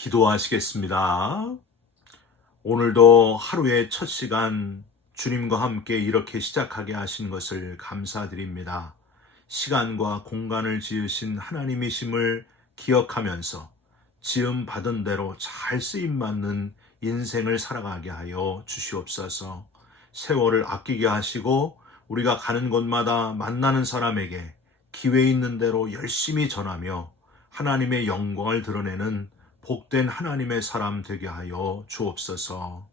기도하시겠습니다. 오늘도 하루의 첫 시간 주님과 함께 이렇게 시작하게 하신 것을 감사드립니다. 시간과 공간을 지으신 하나님이심을 기억하면서 지음 받은 대로 잘 쓰임 맞는 인생을 살아가게 하여 주시옵소서. 세월을 아끼게 하시고 우리가 가는 곳마다 만나는 사람에게 기회 있는 대로 열심히 전하며 하나님의 영광을 드러내는 복된 하나님의 사람 되게 하여 주옵소서.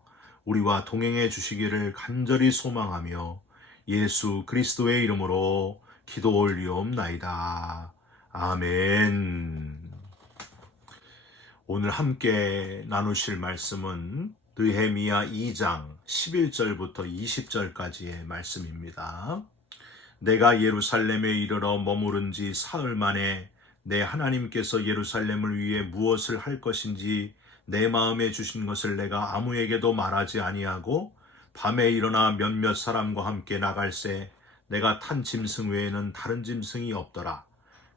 우리와 동행해 주시기를 간절히 소망하며 예수 그리스도의 이름으로 기도 올리옵나이다. 아멘. 오늘 함께 나누실 말씀은 느헤미야 2장 11절부터 20절까지의 말씀입니다. 내가 예루살렘에 이르러 머무른 지 사흘 만에 내 하나님께서 예루살렘을 위해 무엇을 할 것인지 내 마음에 주신 것을 내가 아무에게도 말하지 아니하고 밤에 일어나 몇몇 사람과 함께 나갈새 내가 탄 짐승 외에는 다른 짐승이 없더라.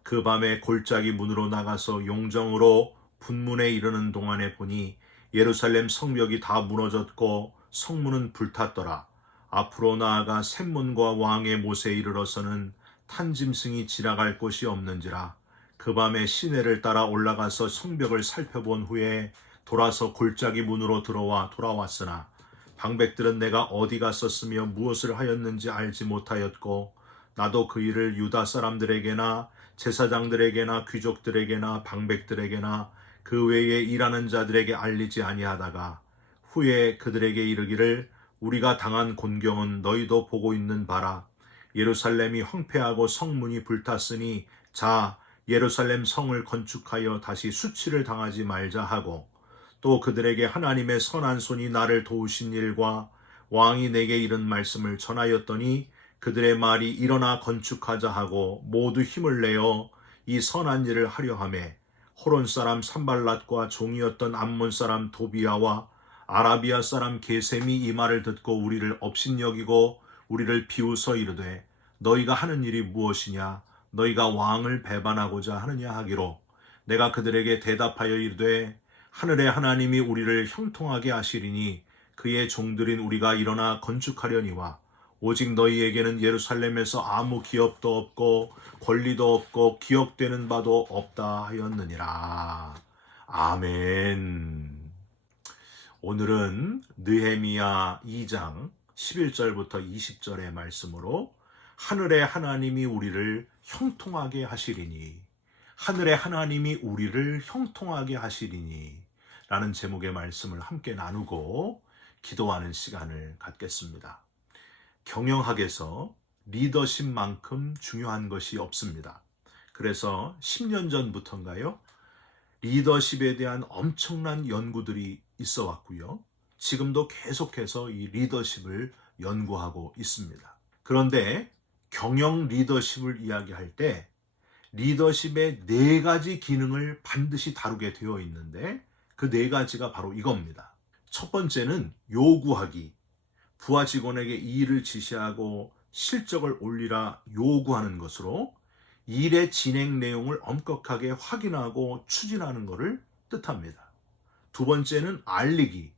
그 밤에 골짜기 문으로 나가서 용정으로 분문에 이르는 동안에 보니 예루살렘 성벽이 다 무너졌고 성문은 불탔더라. 앞으로 나아가 샘문과 왕의 못에 이르러서는 탄 짐승이 지나갈 곳이 없는지라. 그 밤에 시내를 따라 올라가서 성벽을 살펴본 후에 돌아서 골짜기 문으로 돌아왔으나 방백들은 내가 어디 갔었으며 무엇을 하였는지 알지 못하였고 나도 그 일을 유다 사람들에게나 제사장들에게나 귀족들에게나 방백들에게나 그 외에 일하는 자들에게 알리지 아니하다가 후에 그들에게 이르기를 우리가 당한 곤경은 너희도 보고 있는 바라. 예루살렘이 황폐하고 성문이 불탔으니 자 예루살렘 성을 건축하여 다시 수치를 당하지 말자 하고 또 그들에게 하나님의 선한 손이 나를 도우신 일과 왕이 내게 이른 말씀을 전하였더니 그들의 말이 일어나 건축하자 하고 모두 힘을 내어 이 선한 일을 하려 하매 호론 사람 산발랏과 종이었던 암몬 사람 도비아와 아라비아 사람 게셈이 이 말을 듣고 우리를 업신여기고 우리를 비웃어 이르되 너희가 하는 일이 무엇이냐 너희가 왕을 배반하고자 하느냐 하기로 내가 그들에게 대답하여 이르되 하늘의 하나님이 우리를 형통하게 하시리니 그의 종들인 우리가 일어나 건축하려니와 오직 너희에게는 예루살렘에서 아무 기업도 없고 권리도 없고 기억되는 바도 없다 하였느니라. 아멘. 오늘은 느헤미야 2장 11절부터 20절의 말씀으로 하늘의 하나님이 우리를 형통하게 하시리니 하늘의 하나님이 우리를 형통하게 하시리니 라는 제목의 말씀을 함께 나누고 기도하는 시간을 갖겠습니다. 경영학에서 리더십만큼 중요한 것이 없습니다. 그래서 10년 전부터인가요? 리더십에 대한 엄청난 연구들이 있어 왔고요. 지금도 계속해서 이 리더십을 연구하고 있습니다. 그런데 경영 리더십을 이야기할 때 리더십의 4가지 기능을 반드시 다루게 되어 있는데 그 4가지가 바로 이겁니다. 첫 번째는 요구하기. 부하 직원에게 이 일을 지시하고 실적을 올리라 요구하는 것으로 일의 진행 내용을 엄격하게 확인하고 추진하는 것을 뜻합니다. 두 번째는 알리기.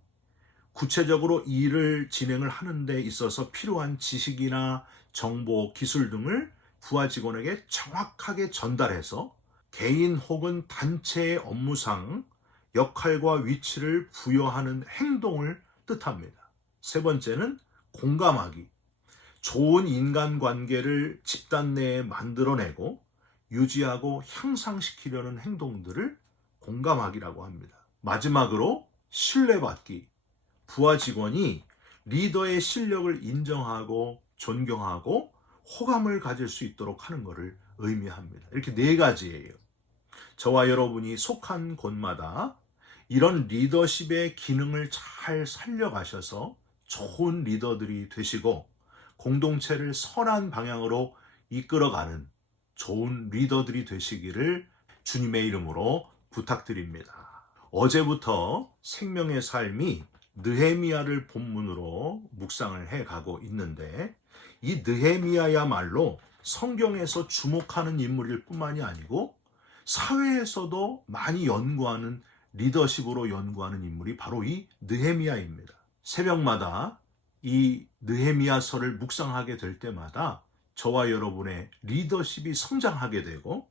구체적으로 이 일을 진행을 하는 데 있어서 필요한 지식이나 정보, 기술 등을 부하 직원에게 정확하게 전달해서 개인 혹은 단체의 업무상 역할과 위치를 부여하는 행동을 뜻합니다. 세 번째는 공감하기. 좋은 인간관계를 집단 내에 만들어내고 유지하고 향상시키려는 행동들을 공감하기라고 합니다. 마지막으로 신뢰받기. 부하 직원이 리더의 실력을 인정하고 존경하고 호감을 가질 수 있도록 하는 것을 의미합니다. 이렇게 4가지예요. 저와 여러분이 속한 곳마다 이런 리더십의 기능을 잘 살려가셔서 좋은 리더들이 되시고 공동체를 선한 방향으로 이끌어가는 좋은 리더들이 되시기를 주님의 이름으로 부탁드립니다. 어제부터 생명의 삶이 느헤미야를 본문으로 묵상을 해가고 있는데 이 느헤미야야말로 성경에서 주목하는 인물일 뿐만이 아니고 사회에서도 많이 연구하는 리더십으로 연구하는 인물이 바로 이 느헤미야입니다. 새벽마다 이 느헤미야서를 묵상하게 될 때마다 저와 여러분의 리더십이 성장하게 되고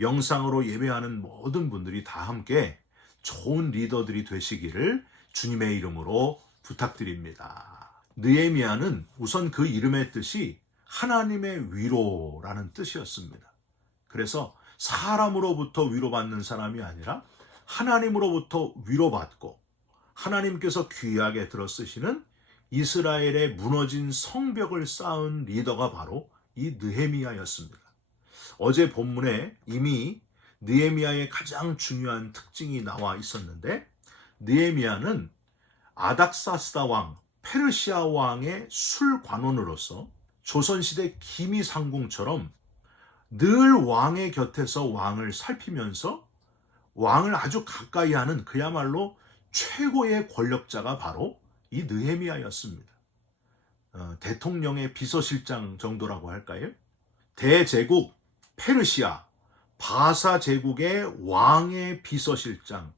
영상으로 예배하는 모든 분들이 다 함께 좋은 리더들이 되시기를 주님의 이름으로 부탁드립니다. 느헤미야는 우선 그 이름의 뜻이 하나님의 위로라는 뜻이었습니다. 그래서 사람으로부터 위로받는 사람이 아니라 하나님으로부터 위로받고 하나님께서 귀하게 들어쓰시는 이스라엘의 무너진 성벽을 쌓은 리더가 바로 이 느헤미야였습니다. 어제 본문에 이미 느헤미야의 가장 중요한 특징이 나와 있었는데 느헤미야는 아닥사스다 왕, 페르시아 왕의 술관원으로서 조선시대 기미상궁처럼 늘 왕의 곁에서 왕을 살피면서 왕을 아주 가까이 하는 그야말로 최고의 권력자가 바로 이 느헤미야였습니다. 대통령의 비서실장 정도라고 할까요? 대제국 페르시아 바사 제국의 왕의 비서실장,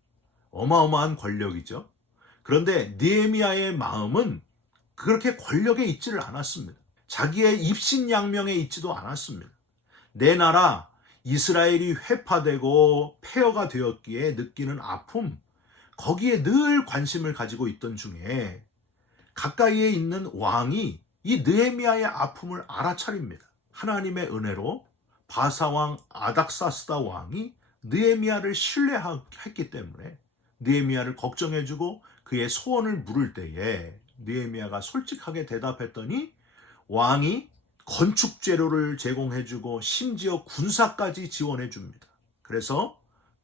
어마어마한 권력이죠. 그런데 느헤미야의 마음은 그렇게 권력에 있지를 않았습니다. 자기의 입신양명에 있지도 않았습니다. 내 나라 이스라엘이 회파되고 폐허가 되었기에 느끼는 아픔, 거기에 늘 관심을 가지고 있던 중에 가까이에 있는 왕이 이 느헤미야의 아픔을 알아차립니다. 하나님의 은혜로 바사왕 아닥사스다 왕이 느헤미야를 신뢰했기 때문에 느헤미야를 걱정해주고 그의 소원을 물을 때에 느헤미야가 솔직하게 대답했더니 왕이 건축 재료를 제공해주고 심지어 군사까지 지원해줍니다. 그래서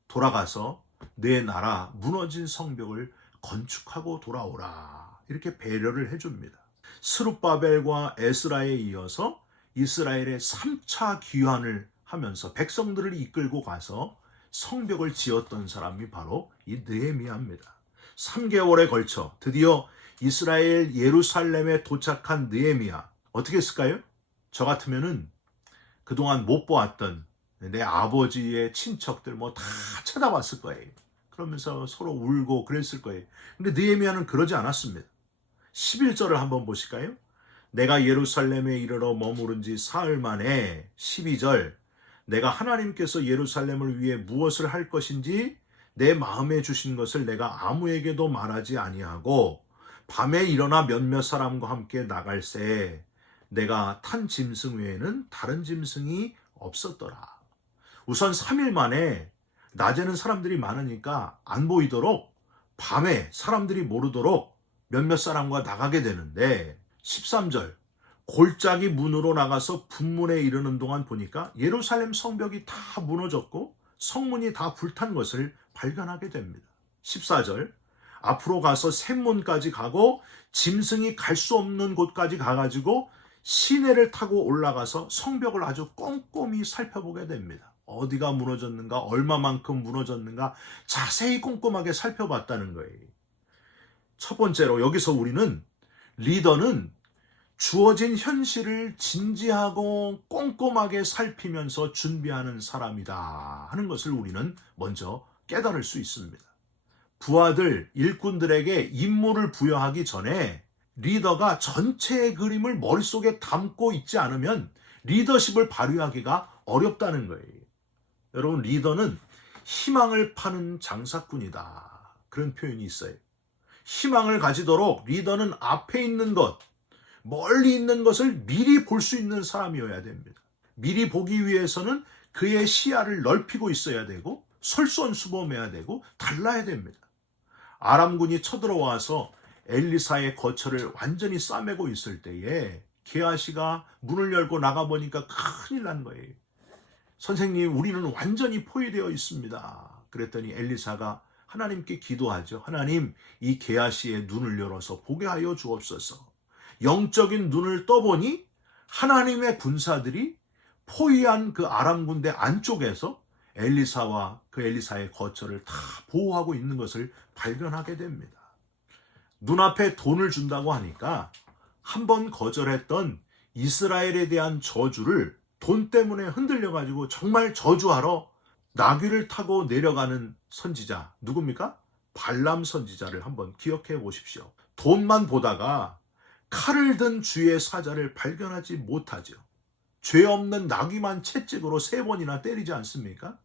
돌아가서 내 나라 무너진 성벽을 건축하고 돌아오라, 이렇게 배려를 해줍니다. 스룹바벨과 에스라에 이어서 이스라엘의 3차 귀환을 하면서 백성들을 이끌고 가서 성벽을 지었던 사람이 바로 이 느헤미야입니다. 3개월에 걸쳐 드디어 이스라엘 예루살렘에 도착한 느헤미야, 어떻게 했을까요? 저 같으면은 그동안 못 보았던 내 아버지의 친척들 뭐 다 쳐다봤을 거예요. 그러면서 서로 울고 그랬을 거예요. 근데 느헤미야는 그러지 않았습니다. 11절을 한번 보실까요? 내가 예루살렘에 이르러 머무른 지 사흘 만에 12절, 내가 하나님께서 예루살렘을 위해 무엇을 할 것인지 내 마음에 주신 것을 내가 아무에게도 말하지 아니하고 밤에 일어나 몇몇 사람과 함께 나갈새 내가 탄 짐승 외에는 다른 짐승이 없었더라. 우선 3일 만에 낮에는 사람들이 많으니까 안 보이도록 밤에 사람들이 모르도록 몇몇 사람과 나가게 되는데 13절, 골짜기 문으로 나가서 분문에 이르는 동안 보니까 예루살렘 성벽이 다 무너졌고 성문이 다 불탄 것을 발견하게 됩니다. 14절, 앞으로 가서 샘문까지 가고 짐승이 갈 수 없는 곳까지 가가지고 시내를 타고 올라가서 성벽을 아주 꼼꼼히 살펴보게 됩니다. 어디가 무너졌는가, 얼마만큼 무너졌는가 자세히 꼼꼼하게 살펴봤다는 거예요. 첫 번째로 여기서 우리는 리더는 주어진 현실을 진지하고 꼼꼼하게 살피면서 준비하는 사람이다 하는 것을 우리는 먼저 깨달을 수 있습니다. 부하들, 일꾼들에게 임무를 부여하기 전에 리더가 전체의 그림을 머릿속에 담고 있지 않으면 리더십을 발휘하기가 어렵다는 거예요. 여러분, 리더는 희망을 파는 장사꾼이다, 그런 표현이 있어요. 희망을 가지도록 리더는 앞에 있는 것, 멀리 있는 것을 미리 볼 수 있는 사람이어야 됩니다. 미리 보기 위해서는 그의 시야를 넓히고 있어야 되고 솔선수범해야 되고 달라야 됩니다. 아람군이 쳐들어와서 엘리사의 거처를 완전히 싸매고 있을 때에 게하시가 문을 열고 나가보니까 큰일 난 거예요. 선생님, 우리는 완전히 포위되어 있습니다. 그랬더니 엘리사가 하나님께 기도하죠. 하나님, 이 게하시의 눈을 열어서 보게 하여 주옵소서. 영적인 눈을 떠보니 하나님의 군사들이 포위한 그 아람 군대 안쪽에서 엘리사와 그 엘리사의 거처를 다 보호하고 있는 것을 발견하게 됩니다. 눈앞에 돈을 준다고 하니까 한번 거절했던 이스라엘에 대한 저주를 돈 때문에 흔들려가지고 정말 저주하러 나귀를 타고 내려가는 선지자 누굽니까? 발람 선지자를 한번 기억해 보십시오. 돈만 보다가 칼을 든 주의 사자를 발견하지 못하죠. 죄 없는 나귀만 채찍으로 3번이나 때리지 않습니까?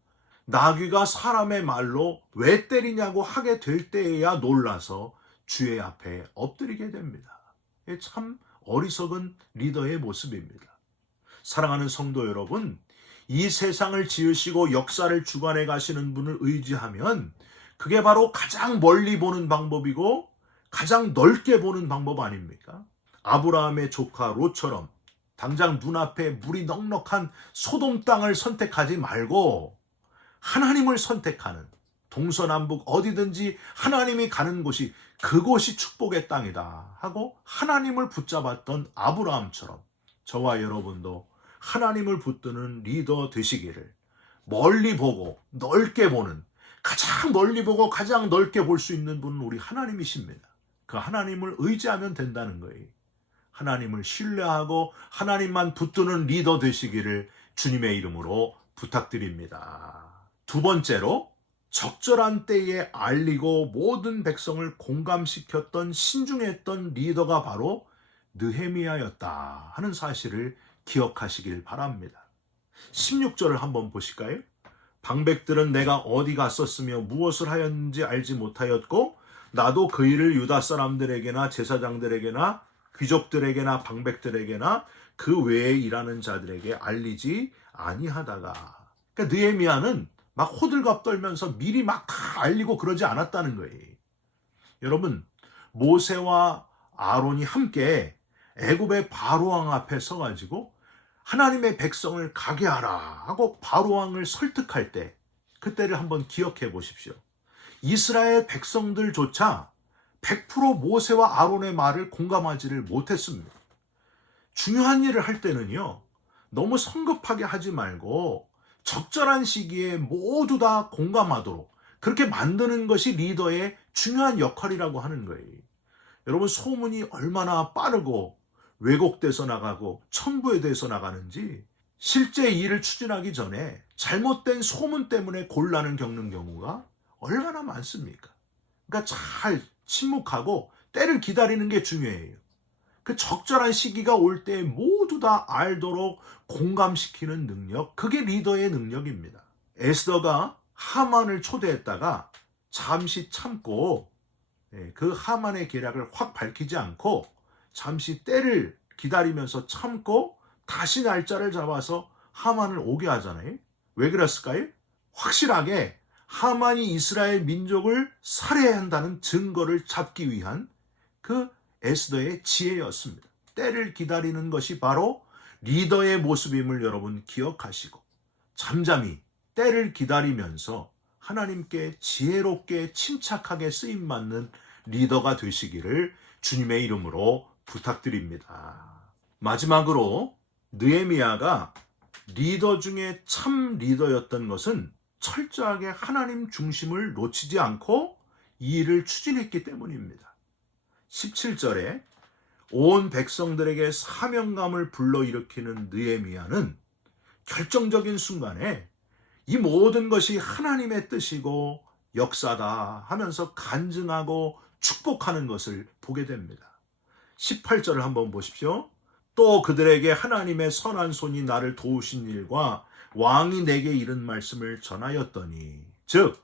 나귀가 사람의 말로 왜 때리냐고 하게 될 때에야 놀라서 주의 앞에 엎드리게 됩니다. 참 어리석은 리더의 모습입니다. 사랑하는 성도 여러분, 이 세상을 지으시고 역사를 주관해 가시는 분을 의지하면 그게 바로 가장 멀리 보는 방법이고 가장 넓게 보는 방법 아닙니까? 아브라함의 조카 롯처럼 당장 눈앞에 물이 넉넉한 소돔 땅을 선택하지 말고 하나님을 선택하는, 동서남북 어디든지 하나님이 가는 곳이 그곳이 축복의 땅이다 하고 하나님을 붙잡았던 아브라함처럼 저와 여러분도 하나님을 붙드는 리더 되시기를, 멀리 보고 넓게 보는, 가장 멀리 보고 가장 넓게 볼 수 있는 분은 우리 하나님이십니다. 그 하나님을 의지하면 된다는 거예요. 하나님을 신뢰하고 하나님만 붙드는 리더 되시기를 주님의 이름으로 부탁드립니다. 두 번째로, 적절한 때에 알리고 모든 백성을 공감시켰던 신중했던 리더가 바로 느헤미야였다 하는 사실을 기억하시길 바랍니다. 16절을 한번 보실까요? 방백들은 내가 어디 갔었으며 무엇을 하였는지 알지 못하였고 나도 그 일을 유다 사람들에게나 제사장들에게나 귀족들에게나 방백들에게나 그 외에 일하는 자들에게 알리지 아니하다가. 그러니까 느헤미야는 막 호들갑 떨면서 미리 막 다 알리고 그러지 않았다는 거예요. 여러분, 모세와 아론이 함께 애굽의 바로왕 앞에 서가지고 하나님의 백성을 가게 하라 하고 바로왕을 설득할 때, 그때를 한번 기억해 보십시오. 이스라엘 백성들조차 100% 모세와 아론의 말을 공감하지를 못했습니다. 중요한 일을 할 때는요, 너무 성급하게 하지 말고 적절한 시기에 모두 다 공감하도록 그렇게 만드는 것이 리더의 중요한 역할이라고 하는 거예요. 여러분, 소문이 얼마나 빠르고 왜곡돼서 나가고 첨부돼서 나가는지 실제 일을 추진하기 전에 잘못된 소문 때문에 곤란을 겪는 경우가 얼마나 많습니까? 그러니까 잘 침묵하고 때를 기다리는 게 중요해요. 그 적절한 시기가 올 때 모두 다 알도록 공감시키는 능력, 그게 리더의 능력입니다. 에스더가 하만을 초대했다가 잠시 참고 그 하만의 계략을 확 밝히지 않고 잠시 때를 기다리면서 참고 다시 날짜를 잡아서 하만을 오게 하잖아요. 왜 그랬을까요? 확실하게 하만이 이스라엘 민족을 살해해야 한다는 증거를 잡기 위한 그 에스더의 지혜였습니다. 때를 기다리는 것이 바로 리더의 모습임을 여러분 기억하시고 잠잠히 때를 기다리면서 하나님께 지혜롭게 침착하게 쓰임받는 리더가 되시기를 주님의 이름으로 부탁드립니다. 마지막으로 느헤미야가 리더 중에 참 리더였던 것은 철저하게 하나님 중심을 놓치지 않고 이 일을 추진했기 때문입니다. 17절에 온 백성들에게 사명감을 불러일으키는 느헤미야는 결정적인 순간에 이 모든 것이 하나님의 뜻이고 역사다 하면서 간증하고 축복하는 것을 보게 됩니다. 18절을 한번 보십시오. 또 그들에게 하나님의 선한 손이 나를 도우신 일과 왕이 내게 이른 말씀을 전하였더니, 즉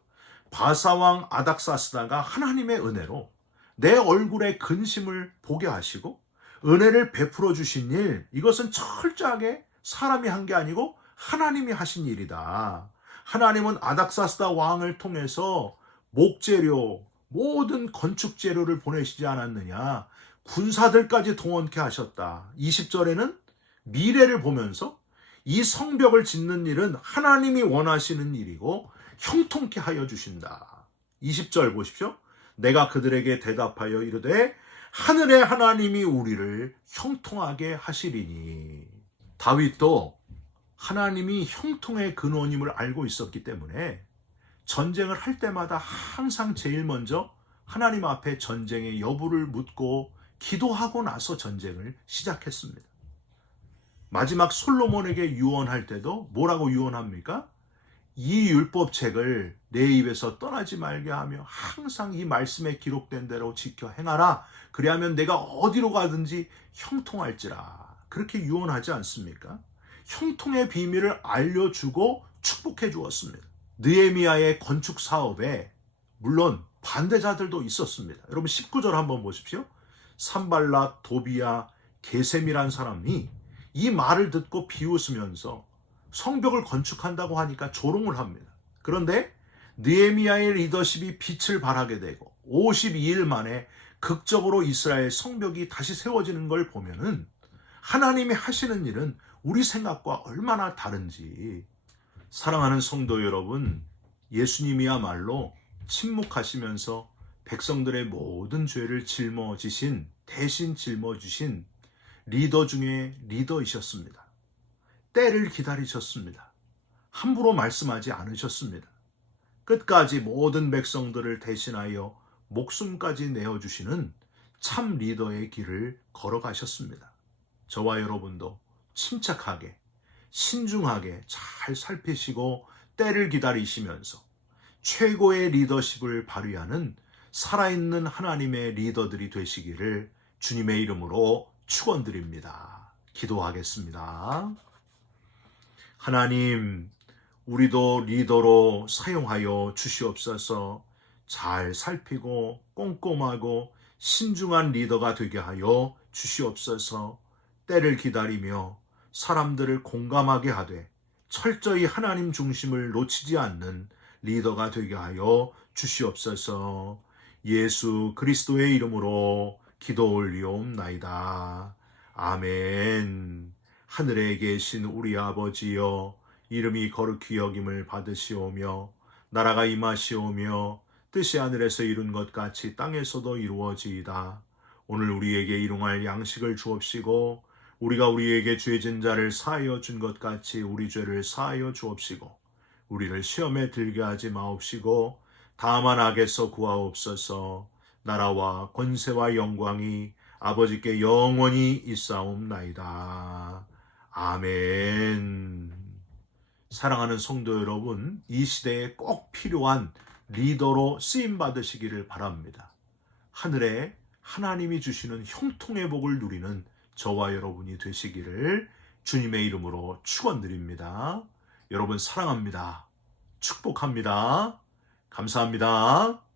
바사왕 아닥사스다가 하나님의 은혜로 내 얼굴에 근심을 보게 하시고 은혜를 베풀어 주신 일, 이것은 철저하게 사람이 한 게 아니고 하나님이 하신 일이다. 하나님은 아닥사스다 왕을 통해서 목재료, 모든 건축 재료를 보내시지 않았느냐, 군사들까지 동원케 하셨다. 20절에는 미래를 보면서 이 성벽을 짓는 일은 하나님이 원하시는 일이고 형통케 하여 주신다. 20절 보십시오. 내가 그들에게 대답하여 이르되 하늘의 하나님이 우리를 형통하게 하시리니. 다윗도 하나님이 형통의 근원임을 알고 있었기 때문에 전쟁을 할 때마다 항상 제일 먼저 하나님 앞에 전쟁의 여부를 묻고 기도하고 나서 전쟁을 시작했습니다. 마지막 솔로몬에게 유언할 때도 뭐라고 유언합니까? 이 율법책을 내 입에서 떠나지 말게 하며 항상 이 말씀에 기록된 대로 지켜 행하라. 그리하면 내가 어디로 가든지 형통할지라. 그렇게 유언하지 않습니까? 형통의 비밀을 알려주고 축복해 주었습니다. 느헤미야의 건축 사업에 물론 반대자들도 있었습니다. 여러분 19절 한번 보십시오. 산발랏, 도비야, 게셈이란 사람이 이 말을 듣고 비웃으면서 성벽을 건축한다고 하니까 조롱을 합니다. 그런데 느헤미야의 리더십이 빛을 발하게 되고 52일 만에 극적으로 이스라엘 성벽이 다시 세워지는 걸 보면은 하나님이 하시는 일은 우리 생각과 얼마나 다른지. 사랑하는 성도 여러분, 예수님이야말로 침묵하시면서 백성들의 모든 죄를 짊어지신, 대신 짊어지신 리더 중에 리더이셨습니다. 때를 기다리셨습니다. 함부로 말씀하지 않으셨습니다. 끝까지 모든 백성들을 대신하여 목숨까지 내어주시는 참 리더의 길을 걸어가셨습니다. 저와 여러분도 침착하게, 신중하게 잘 살피시고 때를 기다리시면서 최고의 리더십을 발휘하는 살아있는 하나님의 리더들이 되시기를 주님의 이름으로 축원드립니다. 기도하겠습니다. 하나님, 우리도 리더로 사용하여 주시옵소서. 잘 살피고 꼼꼼하고 신중한 리더가 되게 하여 주시옵소서. 때를 기다리며 사람들을 공감하게 하되 철저히 하나님 중심을 놓치지 않는 리더가 되게 하여 주시옵소서. 예수 그리스도의 이름으로 기도 올리옵나이다. 아멘. 하늘에 계신 우리 아버지여, 이름이 거룩히 여김을 받으시오며 나라가 임하시오며 뜻이 하늘에서 이룬 것 같이 땅에서도 이루어지이다. 오늘 우리에게 일용할 양식을 주옵시고 우리가 우리에게 죄진 자를 사하여 준 것 같이 우리 죄를 사하여 주옵시고 우리를 시험에 들게 하지 마옵시고 다만 악에서 구하옵소서. 나라와 권세와 영광이 아버지께 영원히 있사옵나이다. 아멘. 사랑하는 성도 여러분, 이 시대에 꼭 필요한 리더로 쓰임 받으시기를 바랍니다. 하늘에 하나님이 주시는 형통의 복을 누리는 저와 여러분이 되시기를 주님의 이름으로 축원드립니다. 여러분 사랑합니다. 축복합니다. 감사합니다.